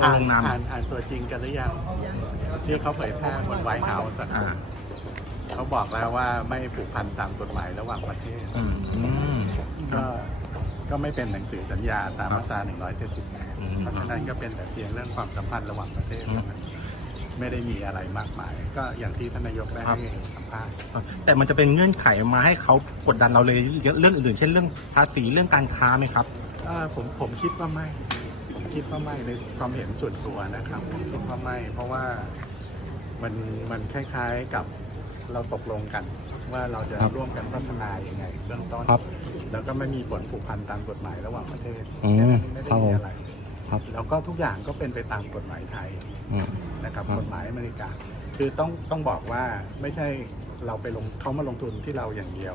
ตัวลงนามอ่านอ่านตัวจริงกันหรือยังที่เขาเผยแพร่บนไวท์เฮาส์อ่าเขาบอกแล้วว่าไม่ผูกพันตามกฎหมายระหว่างประเทศอืมอืมก็ก็ไม่เป็นหนังสือสัญญาตามมาตราอืม178เพราะฉะนั้นก็เป็นแต่เพียงเรื่องความสัมพันธ์ระหว่างประเทศอืมเท่านั้นไม่ได้มีอะไรมากมาย ก็อย่างที่ท่านนายกได้ครับให้สัมภาษณ์แต่มันจะเป็นเงื่อนไขมาให้เขากดดันเราเลยเรื่องอื่นๆเช่นเรื่องภาษีเรื่องการค้าไหมครับอ่าผมผมคิดว่าไม่ผม คิดว่าไม่ในความเห็นส่วนตัวนะครับผมคิดว่าไม่เพราะว่ามันมันคล้ายๆกับเราตกลงกัน ว่าเราจะครับร่วมกันพัฒนาอย่างไงเบื้องต้นครับแล้วก็ไม่มีผลผูกพันตามกฎหมายระหว่างประเทศอืมแค่นั้นไม่ได้ครับมีผมอะไรครับแล้วก็ทุกอย่างก็เป็นไปตามกฎหมายไทยอืม นะครับครับ กฎหมายอเมริกา คือต้องต้องบอกว่าไม่ใช่เราไปลงเขามาลงทุนที่เราอย่างเดียว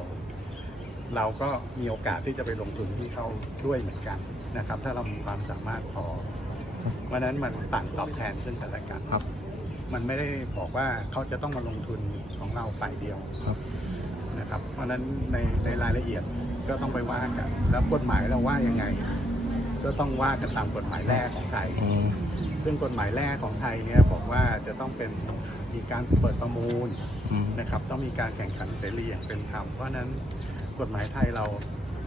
เราก็มีโอกาสที่จะไปลงทุนที่เขาด้วยเหมือนกันนะครับ ถ้าเรามีความสามารถพอเพราะฉะนั้นมันต่างตอบแทนซึ่งกันและกันครับ มันไม่ได้บอกว่าเขาจะต้องมาลงทุนของเราฝ่ายเดียวครับนะครับ เพราะฉะนั้นในในรายละเอียดก็ต้องไปว่ากัน แล้วกฎหมายเราว่ายังไง ก็ต้องว่ากันตามกฎหมายแรกของไทยอืมซึ่งกฎหมายแรกของไทยเนี่ยบอกว่าจะต้องเป็นมีการเปิดประมูลอืมนะครับ ต้องมีการแข่งขันเสรีอย่างเป็นธรรม เพราะฉะนั้น กฎหมายไทยเรา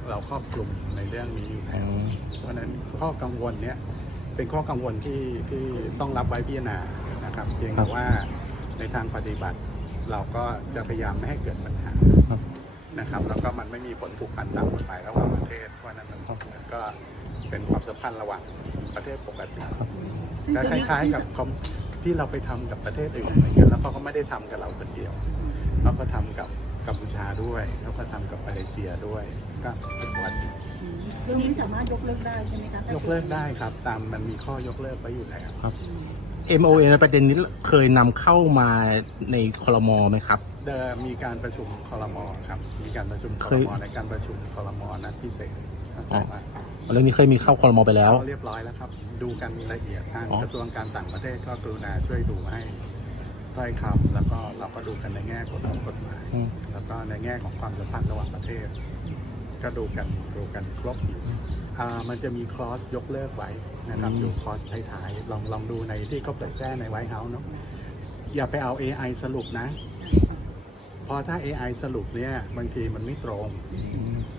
เราครอบคลุมในเรื่องนี้อยู่แล้วอืมเพราะฉะนั้นข้อกังวลเนี้ยเป็นข้อกังวลที่ที่ต้องรับไว้พิจารณานะครับ เพียงแต่ว่าในทางปฏิบัติ เราก็จะพยายามไม่ให้เกิดปัญหาครับนะครับ แล้วก็มันไม่มีผลผูกพันตามกฎหมายระหว่างประเทศเพราะฉะนั้นมันก็เป็นความสัมพันธ์ระหว่างประเทศปกติก็คล้ายๆกับคอมที่เราไปทำกับประเทศอื่นอะไรเงี้ยแล้วเขาก็ไม่ได้ทำกับเราคนเดียวเขาก็ทำกับ กัมพูชาด้วยเขาก็ทำกับมาเลเซียด้วย ก็เป็นปกติเรื่องนี้สามารถยกเลิกได้ใช่ไหมคะยกเลิกได้ครับ ตามมันมีข้อยกเลิกไว้อยู่แล้วครับ MOA ในประเด็นนี้เคยนำเข้ามาในคลมไหมครับ เดิมมีการประชุมคอรมอครับ มีการประชุมคอเครยมอในการประชุมคอรมอนัดพิเศษครับอ๋อว่าเรื่องนี้เคยมีเข้าคลมไปแล้วเรียบร้อยแล้วครับ ดูกันละเอียดทางอ๋อ กระทรวงการต่างประเทศก็กรุณาช่วยดูให้ ถ้อยคำแล้วก็เราก็ดูกันในแง่ของกฎหมายอืม แล้วก็ในแง่ของความสัมพันธ์ระหว่างประเทศ ก็ดูกันดูกันครบอยู่อ่ามันจะมีคลอสยกเลิกไว้นะครับอืม อยู่คลอสท้ายๆลองลองดูในที่เขาเผยแพร่ในไวท์เฮาส์เนาะอย่าไปเอา AI สรุปนะเพราะถ้า AI สรุปเนี่ยบางทีมันไม่ตรง